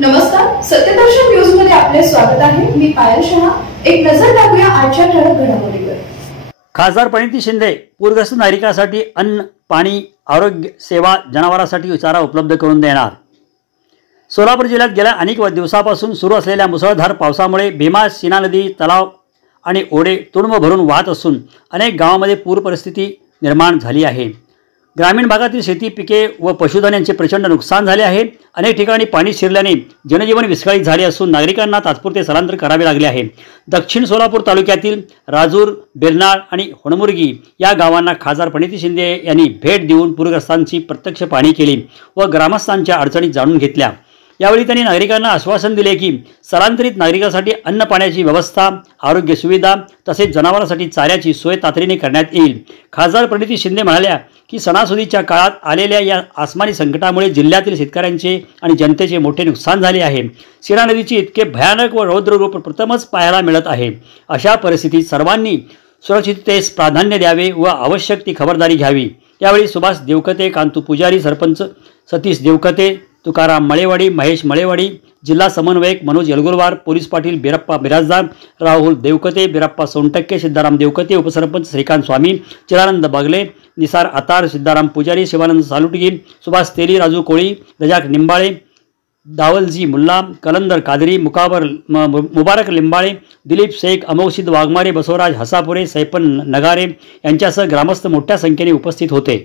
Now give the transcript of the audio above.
नमस्कार, सत्यदर्शन न्यूज मध्ये आपले स्वागत आहे। मी पायल शहा। एक नजर टाकूया आजच्या ठळक घडामोडींवर। खासदार प्रणिती शिंदे पूरग्रस्त नागरिकांसाठी अन्न, पाणी, आरोग्य सेवा, जनावरांसाठी चारा उपलब्ध करून देणार। सोलापूर जिल्ह्यात गेल्या अनेक दिवसापासून सुरू असलेल्या मुसळधार पावसामुळे भीमा, सीना नदी, तलाव आणि ओढे तुडुंब भरून वाहत असून अनेक गावांमध्ये पूर परिस्थिती निर्माण झाली आहे। ग्रामीण भागातील शेती पिके व पशुधन यांचे प्रचंड नुकसान झाले आहे। अनेक ठिकाणी पाणी शिरल्याने जनजीवन विस्कळीत झाले असून नागरिकांना तात्पुरते स्थलांतर करावे लागले आहे। दक्षिण सोलापूर तालुक्यातील राजूर, बेरनाळ आणि होणमुर्गी या गावांना खासदार प्रणिती शिंदे यांनी भेट देऊन पूरग्रस्तांची प्रत्यक्ष पाहणी केली व ग्रामस्थांच्या अडचणी जाणून घेतल्या। यावेळी त्यांनी नागरिकांना आश्वासन दिले की स्थलांतरित नागरिकांसाठी अन्न पाण्याची व्यवस्था, आरोग्य सुविधा तसेच जनावरांसाठी चाऱ्याची सोय तातडीने करण्यात येईल। खासदार प्रणिती शिंदे म्हणाल्या की सणासुदीच्या काळात आलेल्या या आसमानी संकटामुळे जिल्ह्यातील शेतकऱ्यांचे आणि जनतेचे मोठे नुकसान झाले आहे। सीना नदीची इतके भयानक व रौद्र रूप प्रथमच पाहायला मिळत आहे। अशा परिस्थितीत सर्वांनी सुरक्षिततेस प्राधान्य द्यावे व आवश्यक ती खबरदारी घ्यावी। यावेळी सुभाष देवकते, कांतू पुजारी, सरपंच सतीश देवकते, तुकाराम मळेवाडी, महेश मळेवाडी, जिल्हा समन्वयक मनोज यलगुरवार, पोलीस पाटील बिरप्पा बिराजदार, राहुल देवकते, बिरप्पा सोनटक्के, सिद्धाराम देवकते, उपसरपंच श्रीकांत स्वामी, चिरानंद बागले, निसार आतार, सिद्धाराम पुजारी, शिवानंद सालुटगी, सुभाष तेली, राजू कोळी, रजाक निंबाळे, दावलजी मुल्ला, कलंदर कादरी, मुबारक लिंबाळे, दिलीप शेख, अमोसिद वाघमारे, बसवराज हसापुरे, सैपन नगारे यांच्यासह ग्रामस्थ मोठ्या संख्येने उपस्थित होते।